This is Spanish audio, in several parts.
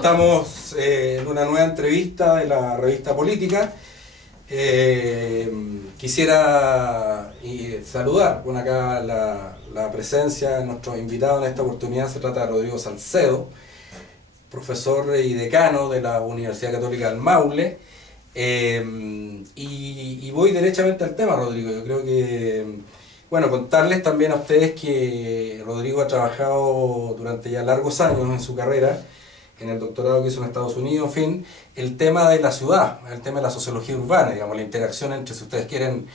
Estamos en una nueva entrevista de la revista Política. Quisiera saludar con acá la presencia de nuestros invitados en esta oportunidad. Se trata de Rodrigo Salcedo, profesor y decano de la Universidad Católica del Maule. Y voy derechamente al tema, Rodrigo. Yo creo que, bueno, contarles también a ustedes que Rodrigo ha trabajado durante ya largos años en su carrera, en el doctorado que hizo en Estados Unidos, en fin, el tema de la ciudad, el tema de la sociología urbana, digamos, la interacción entre, si ustedes quieren,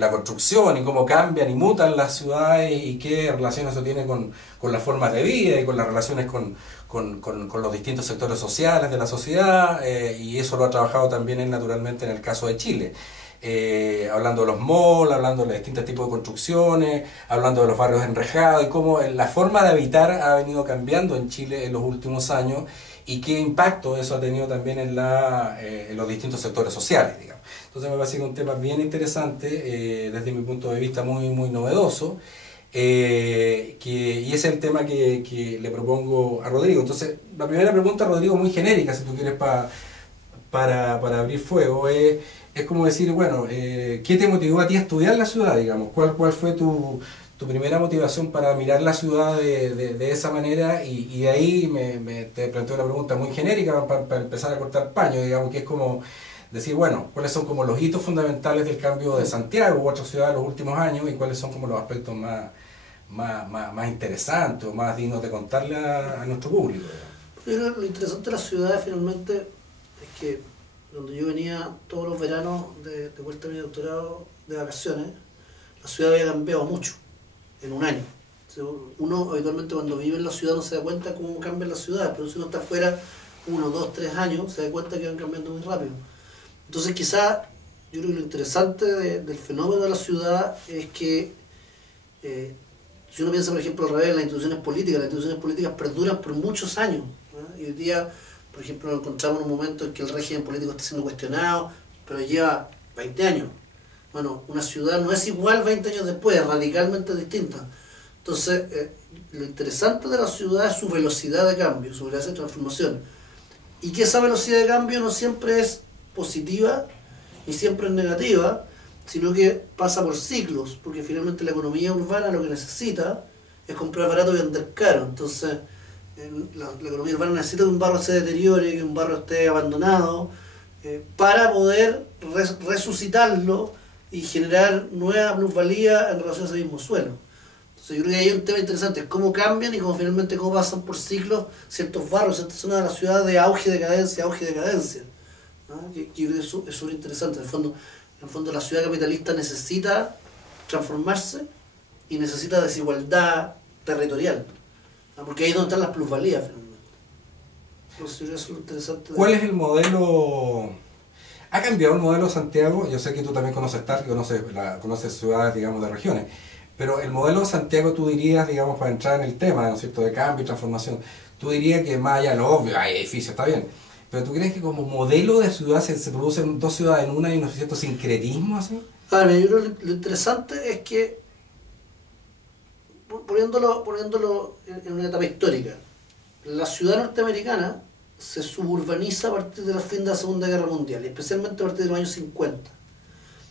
la construcción y cómo cambian y mutan las ciudades y qué relación eso tiene con las formas de vida y con las relaciones con los distintos sectores sociales de la sociedad, y eso lo ha trabajado también él naturalmente en el caso de Chile. Hablando de los malls, hablando de los distintos tipos de construcciones, hablando de los barrios enrejados y cómo la forma de habitar ha venido cambiando en Chile en los últimos años y qué impacto eso ha tenido también en los distintos sectores sociales, digamos. Entonces me parece que es un tema bien interesante, desde mi punto de vista muy novedoso, y es el tema que le propongo a Rodrigo. Entonces, la primera pregunta, Rodrigo, muy genérica, si tú quieres para abrir fuego, es como decir, bueno, ¿qué te motivó a ti a estudiar la ciudad, digamos? ¿Cuál fue tu primera motivación para mirar la ciudad de esa manera? Y de ahí te planteo una pregunta muy genérica para empezar a cortar paño, digamos, que es como decir, bueno, ¿cuáles son como los hitos fundamentales del cambio de Santiago u otras ciudades en los últimos años y cuáles son como los aspectos más interesantes o más dignos de contarle a nuestro público? Pero lo interesante de la ciudad finalmente es que donde yo venía todos los veranos de vuelta a mi doctorado de vacaciones, la ciudad había cambiado mucho en un año. O sea, uno habitualmente cuando vive en la ciudad no se da cuenta cómo cambian las ciudades, pero si uno está afuera 1, 2, 3 años, se da cuenta que van cambiando muy rápido. Entonces quizá yo creo que lo interesante del fenómeno de la ciudad es que si uno piensa por ejemplo al revés en las instituciones políticas perduran por muchos años, ¿no? Y hoy día, por ejemplo, nos encontramos en un momento en que el régimen político está siendo cuestionado, pero lleva 20 años. Bueno, una ciudad no es igual 20 años después, es radicalmente distinta. Entonces, lo interesante de la ciudad es su velocidad de cambio, su velocidad de transformación. Y que esa velocidad de cambio no siempre es positiva, ni siempre es negativa, sino que pasa por ciclos, porque finalmente la economía urbana lo que necesita es comprar barato y vender caro. Entonces, la economía urbana necesita que un barrio se deteriore, que un barrio esté abandonado, para poder resucitarlo y generar nueva plusvalía en relación a ese mismo suelo. Entonces yo creo que hay un tema interesante, cómo cambian y cómo finalmente cómo pasan por ciclos ciertos barrios, ciertas zonas de la ciudad de auge y decadencia, ¿no? Que yo creo que es súper interesante. En el fondo la ciudad capitalista necesita transformarse y necesita desigualdad territorial, ¿no? Porque ahí es donde están las plusvalías finalmente. Entonces, eso es lo interesante. ¿Cuál es el modelo? ¿Ha cambiado el modelo de Santiago? Yo sé que tú también conoces Talca, conoces ciudades, digamos, de regiones, pero el modelo de Santiago, tú dirías, digamos, para entrar en el tema, ¿no es cierto?, de cambio y transformación, tú dirías que más allá de lo obvio, hay edificios, está bien, pero ¿tú crees que como modelo de ciudad se producen dos ciudades en una y un cierto sincretismo así? A ver, yo creo que lo interesante es que, poniéndolo en una etapa histórica, la ciudad norteamericana se suburbaniza a partir del fin de la Segunda Guerra Mundial, especialmente a partir de los años 50.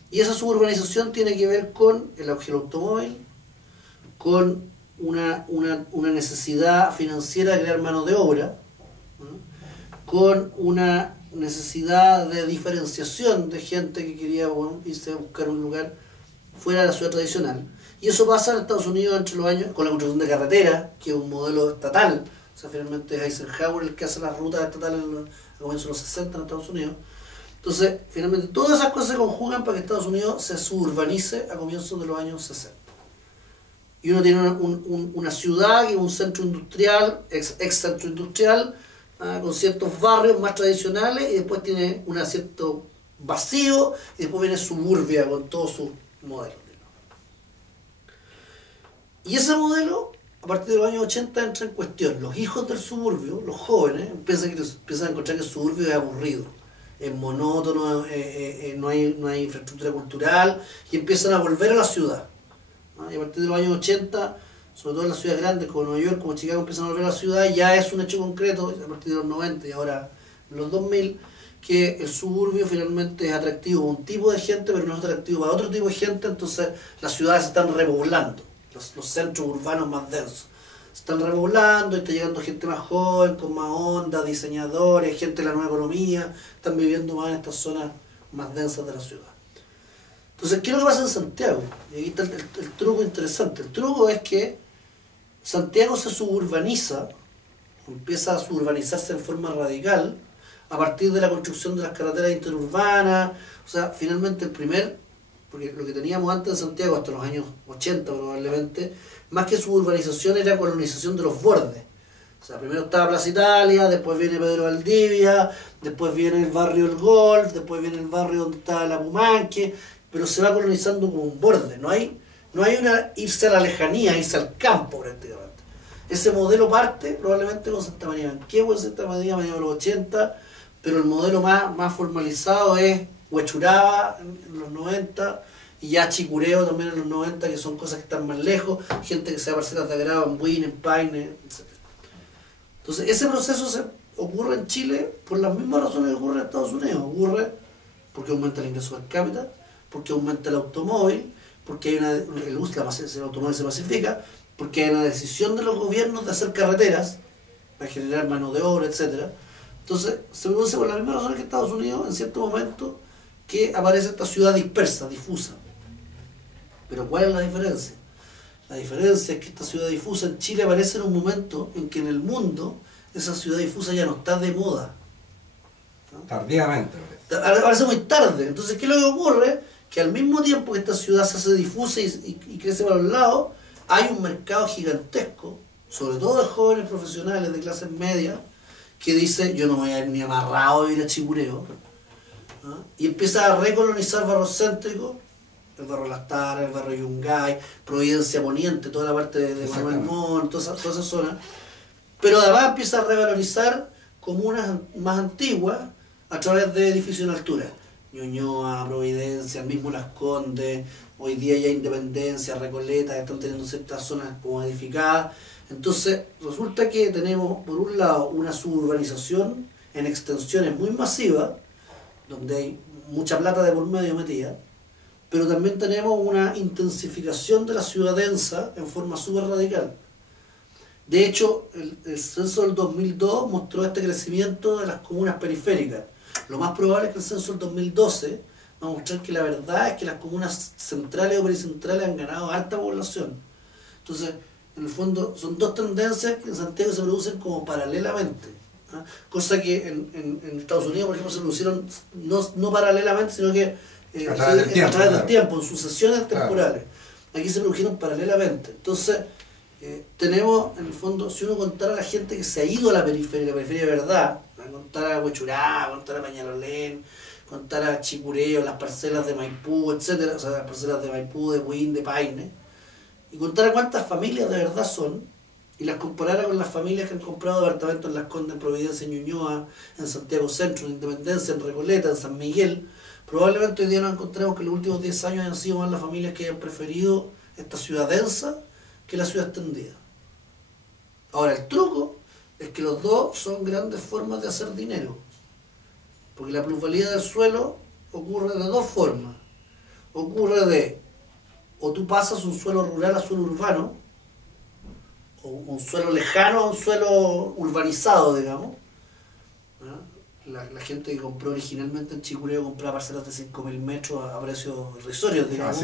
Y esa suburbanización tiene que ver con el auge del automóvil, con una necesidad financiera de crear mano de obra, ¿no? Con una necesidad de diferenciación de gente que quería irse a buscar un lugar fuera de la ciudad tradicional. Y eso pasa en Estados Unidos entre los años con la construcción de carreteras, que es un modelo estatal. O sea, finalmente es Eisenhower el que hace las rutas estatales a comienzos de los 60 en Estados Unidos. Entonces, finalmente, todas esas cosas se conjugan para que Estados Unidos se suburbanice a comienzos de los años 60. Y uno tiene una ciudad que es un centro industrial, ex-centro industrial, con ciertos barrios más tradicionales, y después tiene un cierto vacío, y después viene suburbia con todos sus modelos. Y ese modelo, a partir de los años 80, entra en cuestión. Los hijos del suburbio, los jóvenes, empiezan a encontrar que el suburbio es aburrido, es monótono, no hay infraestructura cultural, y empiezan a volver a la ciudad, ¿no? Y a partir de los años 80 sobre todo en las ciudades grandes como Nueva York, como Chicago, empiezan a volver a la ciudad, ya es un hecho concreto a partir de los 90 y ahora en los 2000, que el suburbio finalmente es atractivo para un tipo de gente, pero no es atractivo para otro tipo de gente, entonces las ciudades se están repoblando, los centros urbanos más densos. Se están repoblando y está llegando gente más joven, con más onda, diseñadores, gente de la nueva economía, están viviendo más en estas zonas más densas de la ciudad. Entonces, ¿qué es lo que pasa en Santiago? Y aquí está el truco interesante. El truco es que Santiago se suburbaniza, empieza a suburbanizarse en forma radical a partir de la construcción de las carreteras interurbanas. O sea, finalmente porque lo que teníamos antes de Santiago hasta los años 80 probablemente, más que suburbanización era colonización de los bordes. O sea, primero estaba Plaza Italia, después viene Pedro Valdivia, después viene el barrio El Golf, después viene el barrio donde estaba la Pumanque, pero se va colonizando como un borde. No hay una irse a la lejanía, irse al campo prácticamente. Ese modelo parte probablemente con Santa María Manquehue, en Santa María de los 80, pero el modelo más formalizado es Huechuraba en los 90 y ya Chicureo también en los 90, que son cosas que están más lejos, gente que se da parcelas de agrado en Buin, en Paine, etc. Entonces ese proceso ocurre en Chile por las mismas razones que ocurre en Estados Unidos. Ocurre porque aumenta el ingreso per cápita, porque aumenta el automóvil, porque hay el automóvil se masifica, porque hay una decisión de los gobiernos de hacer carreteras para generar mano de obra, etc. Entonces se produce por las mismas razones que Estados Unidos en cierto momento que aparece esta ciudad dispersa, difusa. Pero ¿cuál es la diferencia? La diferencia es que esta ciudad difusa en Chile aparece en un momento en que en el mundo esa ciudad difusa ya no está de moda, ¿no? Tardíamente. Aparece muy tarde. Entonces, ¿qué es lo que ocurre? Que al mismo tiempo que esta ciudad se hace difusa y crece para los lados, hay un mercado gigantesco, sobre todo de jóvenes profesionales de clases medias, que dice, yo no voy a ir ni amarrado a vivir a Chicureo, ¿no? Y empieza a recolonizar barrios céntricos, el barrio Las Taras, el barrio Yungay, Providencia Poniente, toda la parte de Manuel Montt, toda esa zona, pero además empieza a revalorizar comunas más antiguas a través de edificios en altura. Ñuñoa, Providencia, el mismo Las Condes, hoy día ya Independencia, Recoleta, que están teniendo ciertas zonas como edificadas. Entonces, resulta que tenemos, por un lado, una suburbanización en extensiones muy masivas, donde hay mucha plata de por medio metida, pero también tenemos una intensificación de la ciudad densa en forma súper radical. De hecho, el censo del 2002 mostró este crecimiento de las comunas periféricas. Lo más probable es que el censo del 2012 va a mostrar que la verdad es que las comunas centrales o pericentrales han ganado alta población. Entonces, en el fondo, son dos tendencias que en Santiago se producen como paralelamente, ¿ah? Cosa que en Estados Unidos, por ejemplo, se producieron no paralelamente, sino que a través del tiempo, en sucesiones temporales. Aquí se produjeron paralelamente. Entonces, tenemos, en el fondo, si uno contara a la gente que se ha ido a la periferia de verdad, a contar a Huechurá, a contar a Peñalolén, contar a Chicureo, las parcelas de Maipú, etcétera, o sea, las parcelas de Maipú, de Buin, de Paine, y contar a cuántas familias de verdad son, y las comparara con las familias que han comprado departamentos en Las Condes, en Providencia, en Ñuñoa, en Santiago Centro, en Independencia, en Recoleta, en San Miguel, probablemente hoy día nos encontremos que en los últimos 10 años han sido más las familias que hayan preferido esta ciudad densa que la ciudad extendida. Ahora, el truco es que los dos son grandes formas de hacer dinero, porque la plusvalía del suelo ocurre de dos formas. Ocurre o tú pasas un suelo rural a suelo urbano, o un suelo lejano a un suelo urbanizado, digamos. La gente que compró originalmente en Chicureo compraba parcelas de 5.000 metros a precios irrisorios, digamos.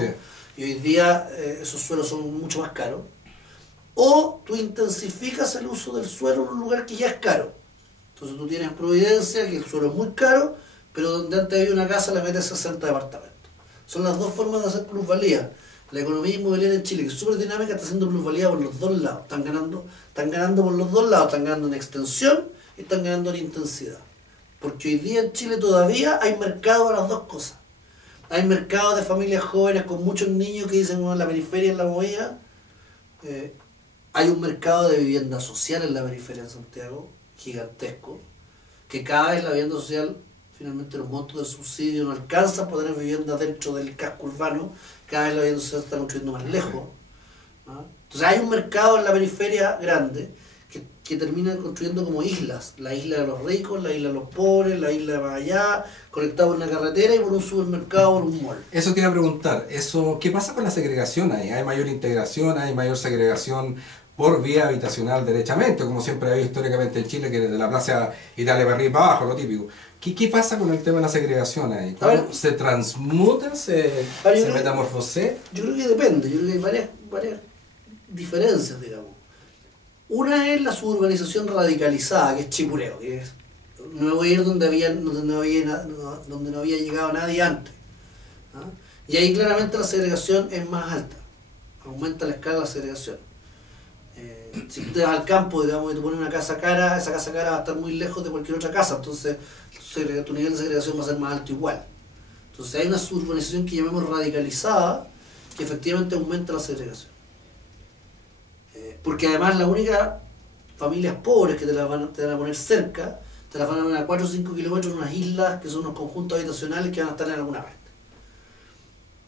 Y hoy día esos suelos son mucho más caros. O tú intensificas el uso del suelo en un lugar que ya es caro. Entonces tú tienes Providencia, que el suelo es muy caro, pero donde antes había una casa le metes 60 departamentos. Son las dos formas de hacer plusvalía. La economía inmobiliaria en Chile, que es súper dinámica, está haciendo plusvalía por los dos lados. Están ganando por los dos lados, están ganando en extensión y están ganando en intensidad. Porque hoy día en Chile todavía hay mercado para las dos cosas. Hay mercado de familias jóvenes con muchos niños que dicen, bueno, la periferia es la movida. Hay un mercado de vivienda social en la periferia de Santiago, gigantesco, que cada vez la vivienda social, finalmente los montos de subsidio no alcanzan para tener vivienda dentro del casco urbano, cada vez la vivienda social está construyendo más lejos, ¿no? Entonces hay un mercado en la periferia grande que terminan construyendo como islas. La isla de los ricos, la isla de los pobres, la isla de más allá, conectado por una carretera y por un supermercado, por un mall. Eso te iba a preguntar, ¿qué pasa con la segregación ahí? ¿Hay mayor integración, hay mayor segregación por vía habitacional derechamente, como siempre ha habido históricamente en Chile, que desde la Plaza Italia para arriba y para abajo, lo típico? ¿Qué pasa con el tema de la segregación ahí? ¿Cómo se transmuta, se metamorfosea? Yo creo que depende, yo creo que hay varias diferencias, digamos. Una es la suburbanización radicalizada, que es Chipureo, que es no me voy a ir donde no había llegado nadie antes. ¿Ah? Y ahí claramente la segregación es más alta, aumenta la escala de la segregación. Si tú te vas al campo, digamos, y te pones una casa cara, esa casa cara va a estar muy lejos de cualquier otra casa, entonces tu nivel de segregación va a ser más alto igual. Entonces hay una suburbanización que llamamos radicalizada, que efectivamente aumenta la segregación. Porque además las únicas familias pobres que te van a poner cerca, te las van a poner a 4 o 5 kilómetros en unas islas que son unos conjuntos habitacionales que van a estar en alguna parte.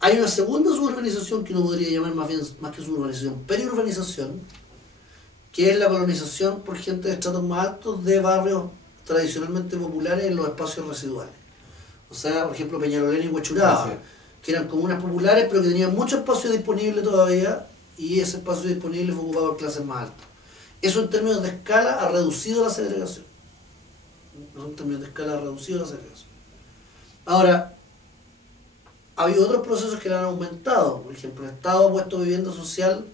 Hay una segunda suburbanización que uno podría llamar más que suburbanización, periurbanización, que es la colonización por gente de estratos más altos de barrios tradicionalmente populares en los espacios residuales. O sea, por ejemplo, Peñalolén y Huechuraba, que eran comunas populares pero que tenían mucho espacio disponible todavía, y ese espacio disponible fue ocupado por clases más altas. Eso en términos de escala ha reducido la segregación. Ahora, ha habido otros procesos que la han aumentado. Por ejemplo, el Estado ha puesto vivienda social,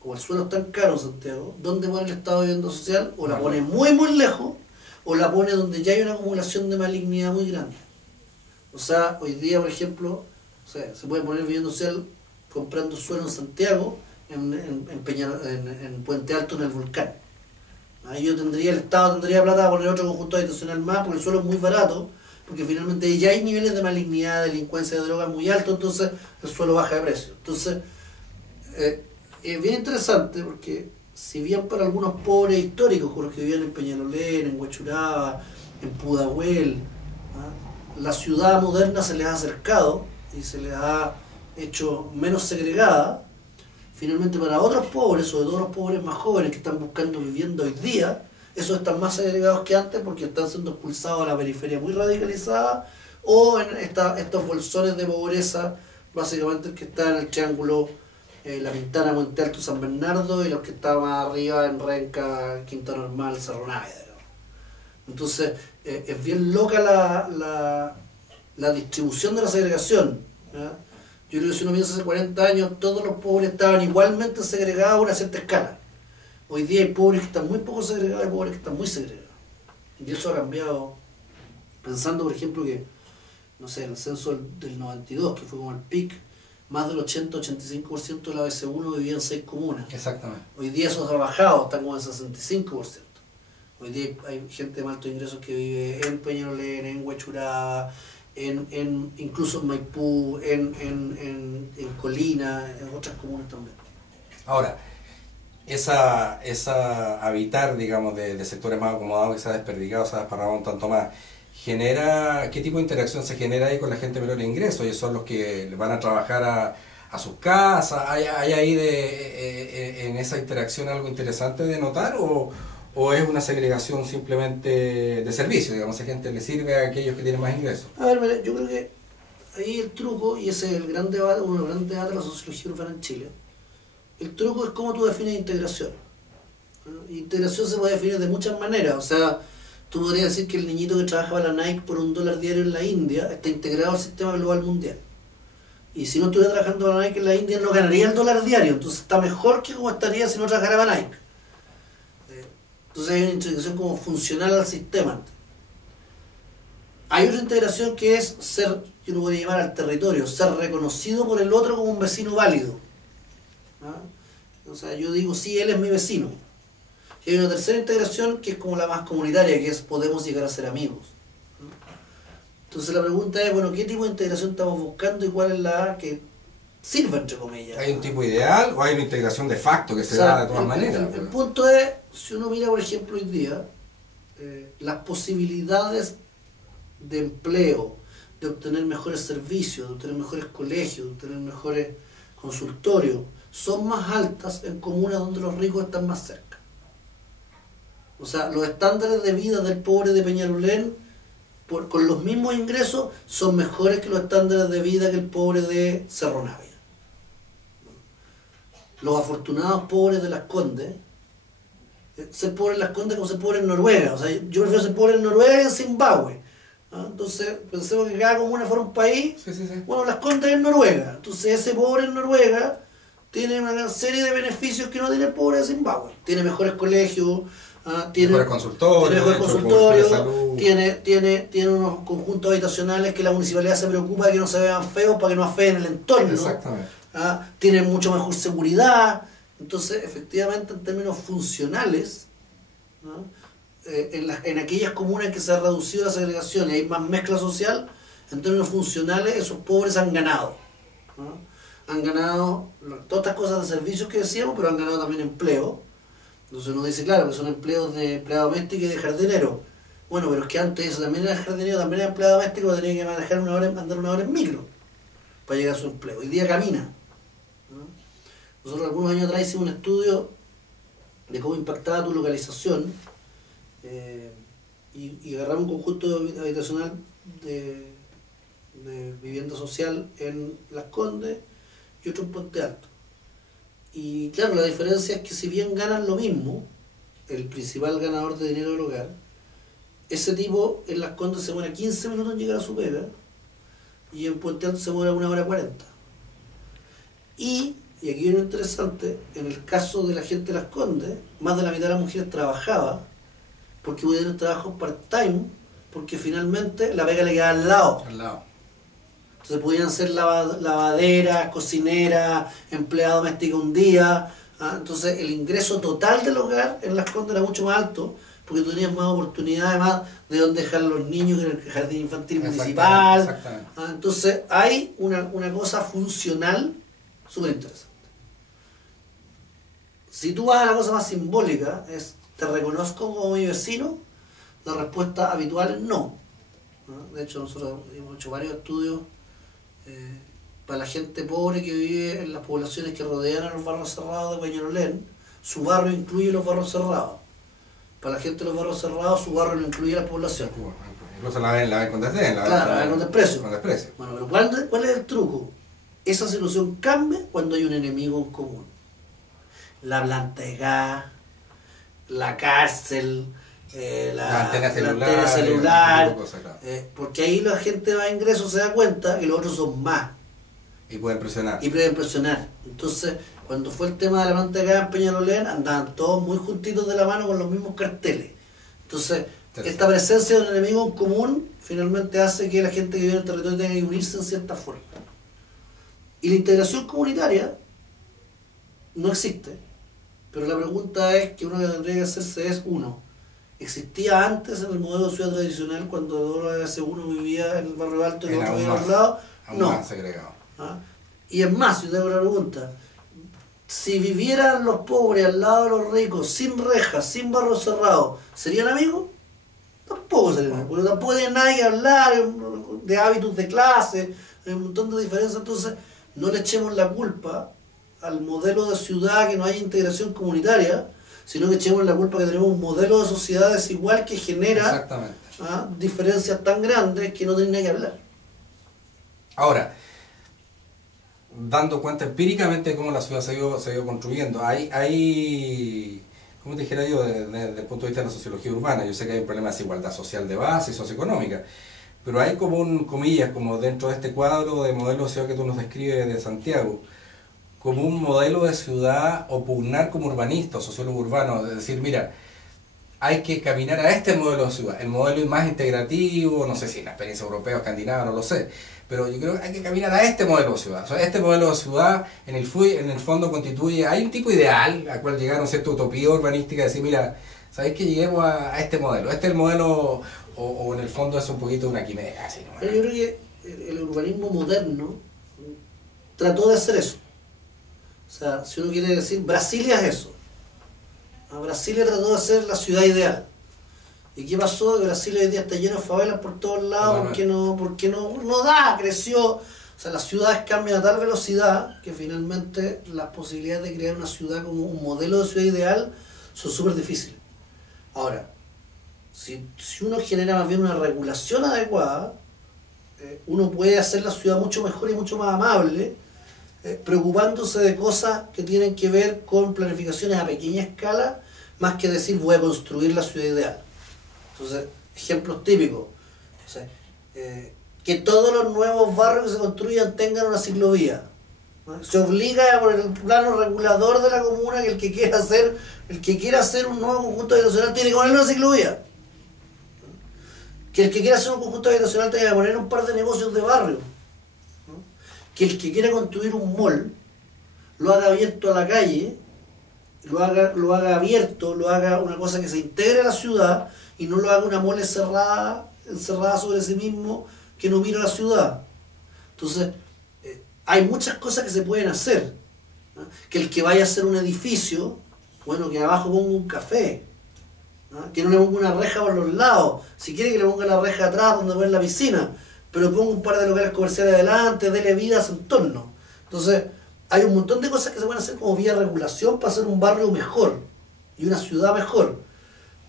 como el suelo es tan caro en Santiago, ¿dónde pone el Estado de vivienda social? O la pone muy muy lejos, o la pone donde ya hay una acumulación de malignidad muy grande. O sea, hoy día, por ejemplo, se puede poner vivienda social comprando suelo en Santiago, en Puente Alto, en el Volcán. Ahí el Estado tendría plata para poner otro conjunto habitacional más, porque el suelo es muy barato, porque finalmente ya hay niveles de malignidad, delincuencia, de drogas muy altos, entonces el suelo baja de precio. Entonces, es bien interesante porque si bien para algunos pobres históricos, como los que vivían en Peñalolén, en Huechuraba, en Pudahuel, la ciudad moderna se les ha acercado y se les ha hecho menos segregada, finalmente para otros pobres, sobre todo los pobres más jóvenes que están buscando vivienda hoy día, esos están más segregados que antes porque están siendo expulsados a la periferia muy radicalizada o en estos bolsones de pobreza, básicamente el que está en el triángulo La Pintana, Puente Alto, San Bernardo, y los que están más arriba en Renca, Quinta Normal, Cerro Navia. Entonces es bien loca la distribución de la segregación, ¿ya? Yo creo que si uno piensa hace 40 años, todos los pobres estaban igualmente segregados a una cierta escala. Hoy día hay pobres que están muy poco segregados y pobres que están muy segregados. Y eso ha cambiado, pensando por ejemplo que, no sé, en el censo del 92, que fue como el pic, más del 80-85% de la BC1 vivía en 6 comunas. Exactamente. Hoy día eso ha bajado, están como en 65%. Hoy día hay gente de altos ingresos que vive en Peñalolén, en Huechuraba, incluso en Maipú, en Colina, en otras comunas también. Ahora, esa habitar, digamos, de sectores más acomodados que se ha desperdigado, se ha desparramado un tanto más, ¿qué tipo de interacción se genera ahí con la gente de menor ingreso? Ellos son los que van a trabajar a sus casas. ¿Hay ahí en esa interacción algo interesante de notar o es una segregación simplemente de servicio? Digamos, a gente le sirve a aquellos que tienen más ingresos. A ver, mira, yo creo que ahí el truco, y ese es el gran debate, uno de los grandes debates de la sociología urbana en Chile, el truco es cómo tú defines integración. Integración se puede definir de muchas maneras. O sea, tú podrías decir que el niñito que trabaja para la Nike por $1 diario en la India está integrado al sistema global mundial. Y si no estuviera trabajando para la Nike en la India, no ganaría el $1 diario. Entonces está mejor que como estaría si no trabajara para Nike. Entonces hay una integración como funcional al sistema. Hay otra integración que es ser, que uno podría llamar al territorio, ser reconocido por el otro como un vecino válido. O sea, yo digo, sí, él es mi vecino. Y hay una tercera integración que es como la más comunitaria, que es podemos llegar a ser amigos. Entonces la pregunta es, bueno, ¿qué tipo de integración estamos buscando y cuál es la que sirve, entre comillas? ¿Hay un tipo ideal o hay una integración de facto que se da de todas maneras? El punto es, si uno mira, por ejemplo, hoy día, las posibilidades de empleo, de obtener mejores servicios, de obtener mejores colegios, de obtener mejores consultorios, son más altas en comunas donde los ricos están más cerca. O sea, los estándares de vida del pobre de Peñalolén, con los mismos ingresos, son mejores que los estándares de vida que el pobre de Cerro Navia. Los afortunados pobres de Las Condes, ser pobre en Las Condes como ser pobre en Noruega. O sea, yo prefiero ser pobre en Noruega y en Zimbabue. ¿Ah? Entonces, pensemos que cada comuna fuera un país. Sí, sí, sí. Bueno, Las Condes es Noruega. Entonces, ese pobre en Noruega tiene una serie de beneficios que no tiene el pobre de Zimbabue. Tiene mejores colegios, tiene mejores consultorios, tiene unos conjuntos habitacionales que la municipalidad se preocupa de que no se vean feos para que no afeen el entorno. Exactamente. Tiene mucho mejor seguridad. Entonces, efectivamente, en términos funcionales, en aquellas comunas en que se ha reducido la segregación y hay más mezcla social, en términos funcionales, esos pobres han ganado. Han ganado todas estas cosas de servicios que decíamos, pero han ganado también empleo. Entonces uno dice, claro, que son empleos de empleado doméstico y de jardinero. Bueno, pero es que antes eso también era jardinero, también era empleado doméstico, tenía que manejar andar una hora en micro para llegar a su empleo. Hoy día camina. Nosotros algunos años atrás hicimos un estudio de cómo impactaba tu localización y agarramos un conjunto habitacional de vivienda social en Las Condes y otro en Puente Alto. Y claro, la diferencia es que si bien ganan lo mismo, el principal ganador de dinero del hogar, ese tipo en Las Condes se demora 15 minutos en llegar a su pega y en Puente Alto se demora 1 hora 40. Y aquí viene lo interesante, en el caso de la gente de Las Condes, más de la mitad de las mujeres trabajaba porque pudieron trabajo part-time, porque finalmente la pega le quedaba al lado. Entonces podían ser lavaderas, cocineras, empleada doméstica un día. Entonces el ingreso total del hogar en Las Condes era mucho más alto, porque tú tenías más oportunidades, más de dónde dejar a los niños que en el jardín infantil municipal. Exactamente. Entonces hay una cosa funcional súper interesante. Si tú vas a la cosa más simbólica, ¿te reconozco como mi vecino? La respuesta habitual es no. De hecho, nosotros hemos hecho varios estudios para la gente pobre que vive en las poblaciones que rodean a los barrios cerrados de Peñalolén. Su barrio incluye los barrios cerrados. Para la gente de los barrios cerrados, su barrio no incluye la población. Incluso la ven con desdén. La ven con desprecio. Con desprecio. Bueno, pero ¿cuál es el truco? Esa situación cambia cuando hay un enemigo en común. La planta de gas, la cárcel, la antena celular, porque ahí la gente va a ingresos, se da cuenta que los otros son más. Y pueden presionar. Entonces, cuando fue el tema de la planta de gas en Peñalolén, andaban todos muy juntitos de la mano con los mismos carteles. Entonces, esta presencia de un enemigo en común finalmente hace que la gente que vive en el territorio tenga que unirse en cierta forma. Y la integración comunitaria no existe. Pero la pregunta es que uno que tendría que hacerse es, ¿existía antes en el modelo de ciudad tradicional cuando uno vivía en el barrio alto y el otro vivía al lado? No. Más segregado. Y es más, yo tengo una pregunta. Si vivieran los pobres al lado de los ricos, sin rejas, sin barro cerrado, ¿serían amigos? Tampoco serían amigos, porque tampoco tienen nada que hablar de hábitos de clase, hay un montón de diferencias. Entonces, no le echemos la culpa al modelo de ciudad que no haya integración comunitaria, sino que echemos la culpa que tenemos un modelo de sociedad desigual que genera diferencias tan grandes que no tienen nada que hablar. Ahora, dando cuenta empíricamente de cómo la ciudad se ha ido construyendo, hay como te dijera yo, desde el punto de vista de la sociología urbana, yo sé que hay un problema de desigualdad social de base y socioeconómica, pero hay como comillas, como dentro de este cuadro de modelo de ciudad que tú nos describes de Santiago, como un modelo de ciudad o pugnar como urbanista o sociólogo urbano, de decir, mira, hay que caminar a este modelo de ciudad, el modelo más integrativo, no sé si en la experiencia europea o escandinava, no lo sé, pero yo creo que hay que caminar a este modelo de ciudad. O sea, este modelo de ciudad en el fondo constituye, hay un tipo ideal al cual llegaron cierta utopía urbanística, de decir, mira, ¿sabéis que lleguemos a este modelo? Este es el modelo, o en el fondo es un poquito una quimera, así, ¿no? Yo creo que el urbanismo moderno trató de hacer eso. O sea, si uno quiere decir, Brasilia es eso. Brasilia trató de hacer la ciudad ideal. ¿Y qué pasó? Que Brasilia hoy día está lleno de favelas por todos lados, porque no da, creció. O sea, las ciudades cambian a tal velocidad que finalmente las posibilidades de crear una ciudad como un modelo de ciudad ideal son súper difíciles. Ahora, si uno genera más bien una regulación adecuada, uno puede hacer la ciudad mucho mejor y mucho más amable, preocupándose de cosas que tienen que ver con planificaciones a pequeña escala, más que decir voy a construir la ciudad ideal. Entonces, ejemplos típicos. O sea, que todos los nuevos barrios que se construyan tengan una ciclovía, ¿no? Se obliga por el plano regulador de la comuna que el que quiera hacer un nuevo conjunto habitacional tiene que poner una ciclovía. Que el que quiera hacer un conjunto habitacional tenga que poner un par de negocios de barrio. ¿No? Que el que quiera construir un mall lo haga abierto a la calle, lo haga abierto, lo haga una cosa que se integre a la ciudad y no lo haga una mall encerrada sobre sí mismo que no mira la ciudad. Entonces, hay muchas cosas que se pueden hacer, ¿no? Que el que vaya a hacer un edificio, bueno, que abajo ponga un café, ¿no? Que no le ponga una reja por los lados, si quiere que le ponga la reja atrás donde poner la piscina, pero ponga un par de locales comerciales adelante, dele vida a su entorno. Entonces, hay un montón de cosas que se pueden hacer como vía regulación para hacer un barrio mejor y una ciudad mejor.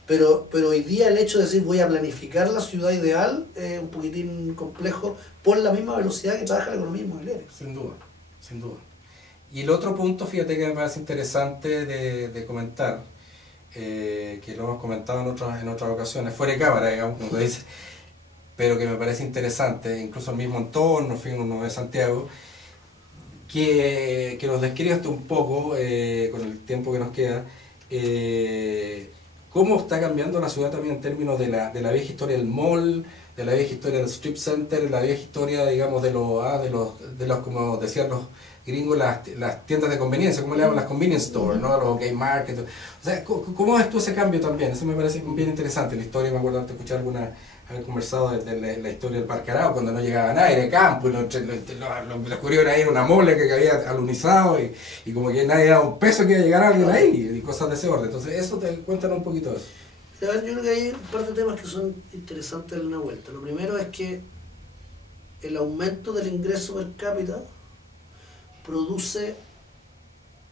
Pero hoy día el hecho de decir voy a planificar la ciudad ideal es un poquitín complejo por la misma velocidad que trabaja la economía inmobiliaria. Sin duda, sin duda. Y el otro punto, fíjate que me parece interesante de comentar, que lo hemos comentado en otras ocasiones, fuera de cámara, digamos, como tú dices, pero que me parece interesante, incluso el mismo entorno, uno de Santiago, que nos describas un poco, con el tiempo que nos queda, cómo está cambiando la ciudad también en términos de la vieja historia del mall, de la vieja historia del strip center, la vieja historia, digamos, de los como decían los gringos, las tiendas de conveniencia, como le llaman las convenience stores, ¿no? Los gay market. O sea, ¿cómo ves tú ese cambio también? Eso me parece bien interesante. La historia, me acuerdo antes de escuchar haber conversado de la historia del Parque Arao, cuando no llegaba nadie de campo, y lo descubrieron ahí en una mole que había alunizado, y como que nadie daba un peso que iba a llegar alguien ahí, y cosas de ese orden. Entonces, eso cuéntanos un poquito de eso. A ver, yo creo que hay un par de temas que son interesantes en una vuelta. Lo primero es que el aumento del ingreso per cápita produce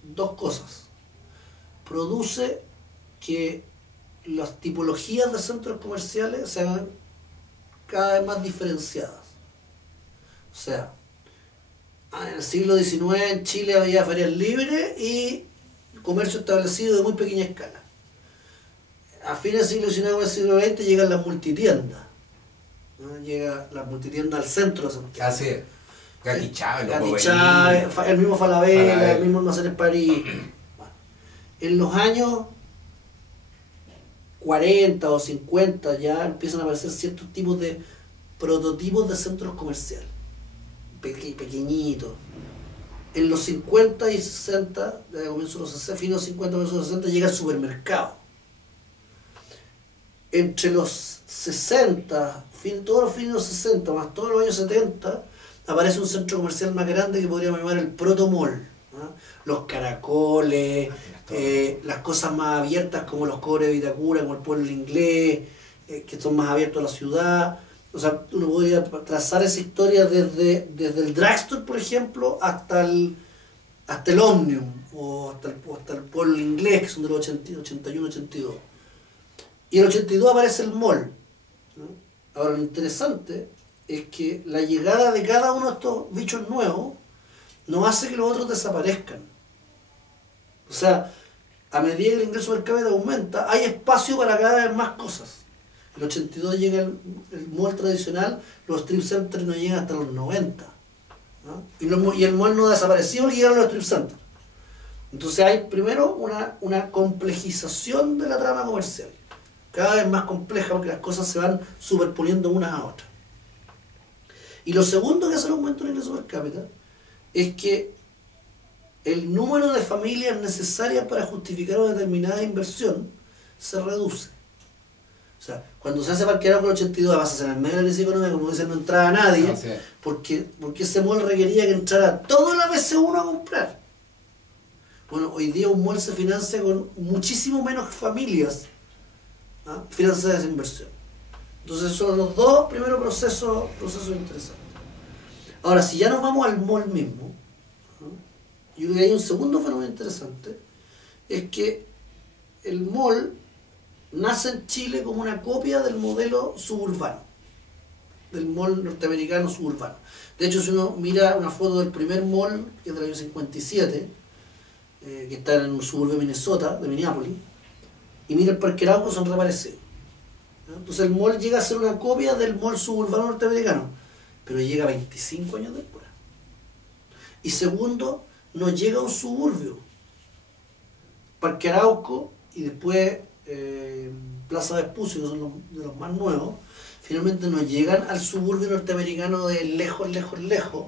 dos cosas. Produce que las tipologías de centros comerciales sean cada vez más diferenciadas. O sea, en el siglo XIX en Chile había ferias libres y comercio establecido de muy pequeña escala. A fines del siglo XIX y del siglo XX llegan las multitiendas, ¿no? Llega las multitiendas al centro de Santiago. Así es. Gatti Chávez, el mismo Falabella, el mismo Almacenes París. Bueno, en los años 40 o 50 ya empiezan a aparecer ciertos tipos de prototipos de centros comerciales, pequeñitos. En los 50 y 60, desde comienzo de los 60, fines de los 50 y comienzo de los 60, llega el supermercado. Entre los 60, todos los fines de los 60, más todos los años 70, aparece un centro comercial más grande que podríamos llamar el protomall, ¿no? Los caracoles, las cosas más abiertas como los cobres de Vitacura, como el pueblo inglés, que son más abiertos a la ciudad. O sea, uno podría trazar esa historia desde el drugstore, por ejemplo, hasta el Omnium, o hasta el pueblo inglés, que son de los 81, 82. Y en el 82 aparece el mall, ¿no? Ahora, lo interesante es que la llegada de cada uno de estos bichos nuevos no hace que los otros desaparezcan. O sea, a medida que el ingreso per cápita aumenta, hay espacio para cada vez más cosas. En el 82 llega el mall tradicional, los strip centers no llegan hasta los 90, ¿no? Y el mall no desapareció y llegaron los strip centers. Entonces hay primero una complejización de la trama comercial, cada vez más compleja porque las cosas se van superponiendo unas a otras. Y lo segundo que hace el aumento del ingreso per cápita es que el número de familias necesarias para justificar una determinada inversión se reduce. O sea, cuando se hace Parque Arauco en el 82, vas a hacer en el medio de la crisis económica, como dicen, no entraba nadie, no, sí, porque ese mall requería que entrara toda la BC1 a comprar. Bueno, hoy día un mall se financia con muchísimo menos familias, ¿no? Financiadas esa inversión. Entonces son los dos primeros procesos interesantes. Ahora, si ya nos vamos al mall mismo, ¿no? Yo creo que hay un segundo fenómeno interesante, es que el mall nace en Chile como una copia del modelo suburbano, del mall norteamericano suburbano. De hecho, si uno mira una foto del primer mall, que es del año 57, que está en un suburbio de Minnesota, de Minneapolis, y mira el Parque Arauco, son reaparecidos. Entonces el mall llega a ser una copia del mall suburbano norteamericano, pero llega 25 años después. Y segundo, no llega a un suburbio. Parque Arauco y después Plaza Vespucio, que son de los más nuevos, finalmente no llegan al suburbio norteamericano de lejos, lejos, lejos,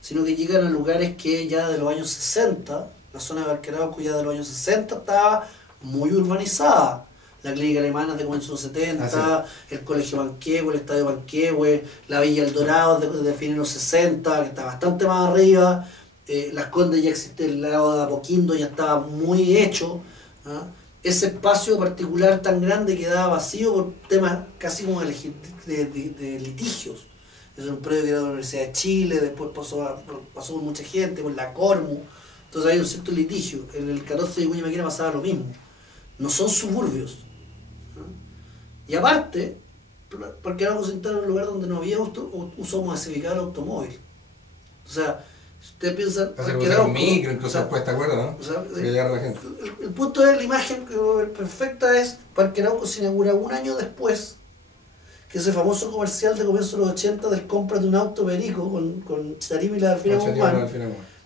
sino que llegan a lugares que ya de los años 60, la zona de Parque Arauco ya de los años 60 estaba muy urbanizada. La clínica alemana de comienzos de los 70, el colegio Manquehue, el estadio Manquehue, la Villa El Dorado de fines de los 60, que está bastante más arriba, Las Condes ya existe, el lago de Apoquindo ya estaba muy hecho, ¿ah? Ese espacio particular tan grande quedaba vacío por temas casi como de litigios. Es un predio que era de la Universidad de Chile, después pasó por mucha gente, con la Cormu, entonces hay un cierto litigio. En el 14 de Vicuña Maquena pasaba lo mismo. No son suburbios. Y aparte, Parque Arauco se instala en un lugar donde no había uso masificado del automóvil. O sea, si ustedes piensan... Parque Arauco, un micro, incluso después, ¿te acuerdas, no? O sea, la gente. El punto de la imagen perfecta es Parque Arauco se inaugura un año después que ese famoso comercial de comienzo de los 80 del compra de un auto perico con Charín y la Delfina Guzmán,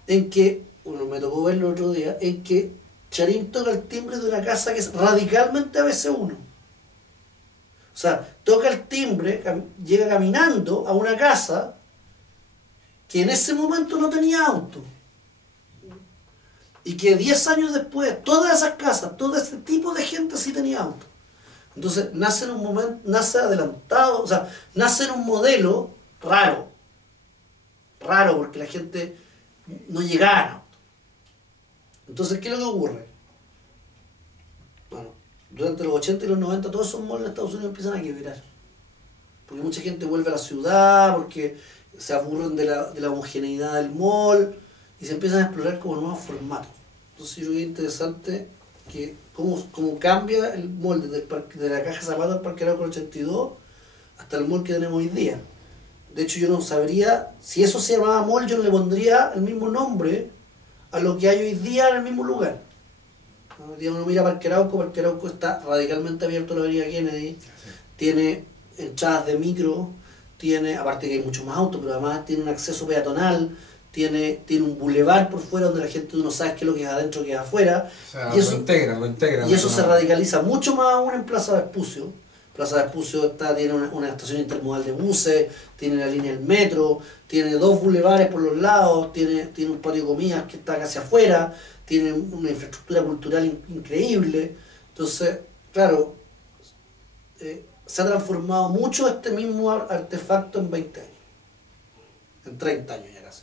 en que, bueno, me tocó verlo el otro día, en que Charín toca el timbre de una casa que es radicalmente ABC1. O sea, toca el timbre, llega caminando a una casa que en ese momento no tenía auto. Y que 10 años después, todas esas casas, todo ese tipo de gente sí tenía auto. Entonces, nace en un momento, nace adelantado, o sea, nace en un modelo raro. Raro porque la gente no llegaba en auto. Entonces, ¿qué es lo que ocurre? Bueno, durante los 80 y los 90 todos esos malls en Estados Unidos empiezan a quebrar. Porque mucha gente vuelve a la ciudad, porque se aburren de la homogeneidad del mall y se empiezan a explorar como nuevos formatos. Entonces yo creo que es interesante que cómo cambia el mall de la Caja Zapata del Parque Arauco 82 hasta el mall que tenemos hoy día. De hecho yo no sabría, si eso se llamaba mall, yo no le pondría el mismo nombre a lo que hay hoy día en el mismo lugar. Hoy día uno mira Parque Arauco está radicalmente abierto a la avenida Kennedy, tiene entradas de micro, tiene, aparte que hay muchos más autos, pero además tiene un acceso peatonal, tiene un bulevar por fuera donde la gente no sabe qué es lo que es adentro, qué es afuera. O sea, y eso, lo integran. Y eso se radicaliza mucho más aún en Plaza Vespucio. Plaza Vespucio tiene una estación intermodal de buses, tiene la línea del metro, tiene 2 bulevares por los lados, tiene un patio de comidas que está casi afuera, tiene una infraestructura cultural increíble. Entonces, claro, se ha transformado mucho este mismo artefacto en 20 años, en 30 años ya casi.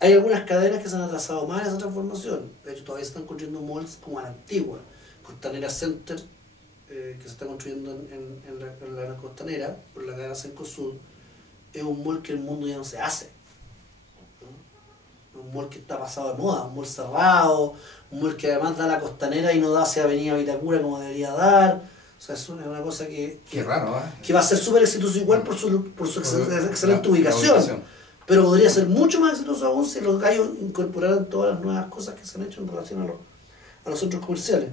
Hay algunas cadenas que se han atrasado más en esa transformación. De hecho, todavía se están construyendo malls como a la antigua. Costanera Center, que se está construyendo en la costanera, por la cadena Cencosud, es un mall que el mundo ya no se hace. ¿No? Un mall que está pasado de moda, un mall cerrado, un mall que además da la costanera y no da hacia Avenida Vitacura como debería dar. O sea, es una cosa que raro, que va a ser súper exitoso igual por su excelente ubicación. Pero podría ser mucho más exitoso aún si los gallos incorporaran todas las nuevas cosas que se han hecho en relación a los centros comerciales.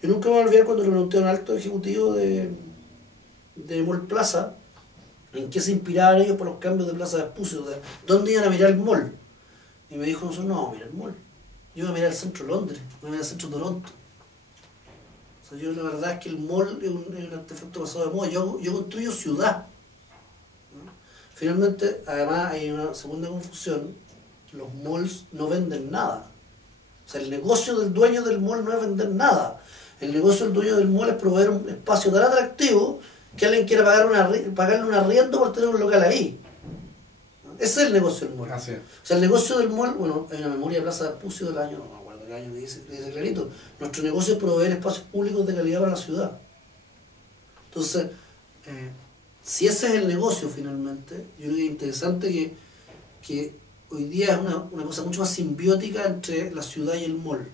Yo nunca me voy a olvidar cuando le pregunté a un alto ejecutivo de Mall Plaza en qué se inspiraban ellos por los cambios de Plaza Vespucio, de dónde iban a mirar el mall. Y me dijo, nosotros no vamos a mirar el mall. Yo voy a mirar el centro de Londres, voy a mirar el centro de Toronto. O sea, yo la verdad es que el mall es un artefacto pasado de moda. Yo construyo ciudad. ¿No? Finalmente, además hay una segunda confusión. Los malls no venden nada. O sea, el negocio del dueño del mall no es vender nada. El negocio del dueño del mall es proveer un espacio tan atractivo que alguien quiera pagarle un arriendo por tener un local ahí. ¿No? Ese es el negocio del mall. Así es. O sea, el negocio del mall, bueno, hay una memoria de Plaza Vespucio del año, no me acuerdo qué año, dice clarito. Nuestro negocio es proveer espacios públicos de calidad para la ciudad. Entonces, si ese es el negocio finalmente, yo creo que es interesante que hoy día es una cosa mucho más simbiótica entre la ciudad y el mall,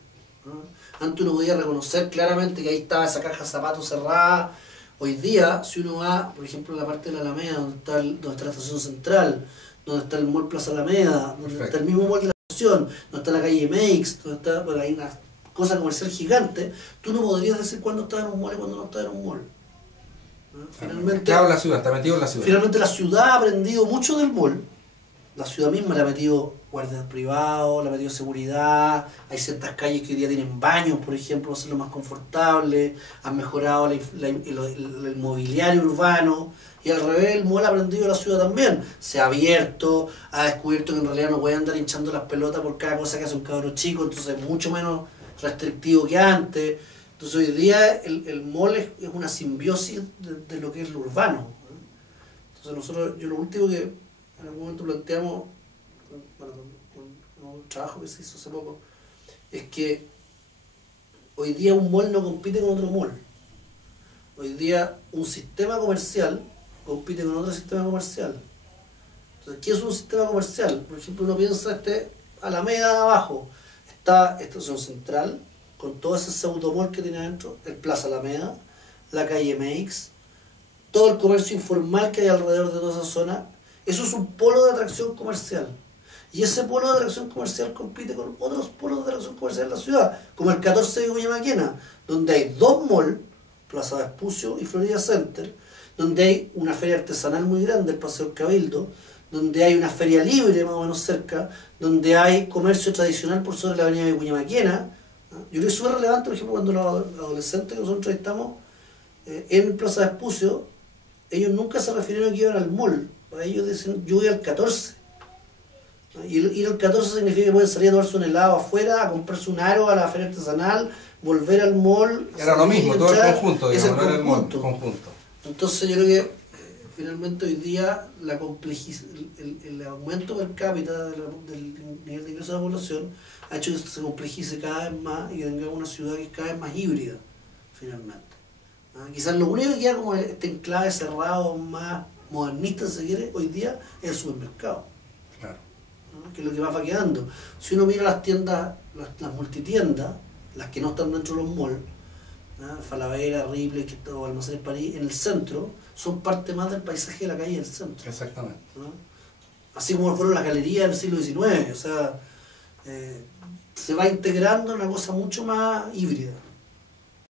¿no? Antes uno podía reconocer claramente que ahí estaba esa caja de zapatos cerrada. Hoy día, si uno va, por ejemplo, a la parte de la Alameda, donde está la estación central, donde está el mall Plaza Alameda, donde está el mismo mall de la estación, donde está la calle Meix, donde está, bueno, hay una cosa comercial gigante, tú no podrías decir cuándo estás en un mall y cuándo no estás en un mall, ¿no? Finalmente, claro, la ciudad, está metido en la ciudad. finalmente la ciudad ha aprendido mucho del mall. La ciudad misma le ha metido guardias privados, le ha metido seguridad, hay ciertas calles que hoy día tienen baños, por ejemplo, para hacerlo más confortable, han mejorado el mobiliario urbano, y al revés, el mall ha aprendido de la ciudad también. Se ha abierto, ha descubierto que en realidad no puede andar hinchando las pelotas por cada cosa que hace un cabro chico, entonces es mucho menos restrictivo que antes. Entonces hoy día el mall es una simbiosis de lo que es lo urbano, ¿no? Entonces nosotros, yo lo último que en algún momento planteamos, con un trabajo que se hizo hace poco, es que hoy día un mall no compite con otro mall. Hoy día un sistema comercial compite con otro sistema comercial. Entonces, ¿qué es un sistema comercial? Por ejemplo, uno piensa Alameda de abajo, está Estación Central, con todo ese pseudo-mall que tiene adentro, el Plaza Alameda, la calle Meix, todo el comercio informal que hay alrededor de toda esa zona. Eso es un polo de atracción comercial. Y ese polo de atracción comercial compite con otros polos de atracción comercial en la ciudad, como el 14 de Viña Maquena, donde hay dos malls, Plaza Vespucio y Florida Center, donde hay una feria artesanal muy grande, el Paseo del Cabildo, donde hay una feria libre más o menos cerca, donde hay comercio tradicional por sobre la avenida de Viña Maquena. Yo creo que es súper relevante, por ejemplo, cuando los adolescentes que nosotros entrevistamos en Plaza Vespucio, ellos nunca se refirieron a que iban al mall. Para ellos dicen, yo voy al 14. Y ir al 14 significa que pueden salir a tomarse un helado afuera, a comprarse un aro a la feria artesanal, volver al mall. Era lo mismo, todo el conjunto, es digamos, el no era el conjunto. Entonces yo creo que finalmente hoy día el aumento per cápita del nivel de ingreso de la población ha hecho que se complejice cada vez más y que tenga una ciudad que es cada vez más híbrida, finalmente. Quizás lo único que queda como este enclave cerrado más modernista, si se quiere, hoy día es el supermercado. Claro. Que es lo que más va quedando. Si uno mira las tiendas, las multitiendas, las que no están dentro de los malls, Falabella, Ripley, o Almacenes París, en el centro, son parte más del paisaje de la calle del centro. Exactamente. Así como fueron las galerías del siglo XIX, o sea, se va integrando en una cosa mucho más híbrida.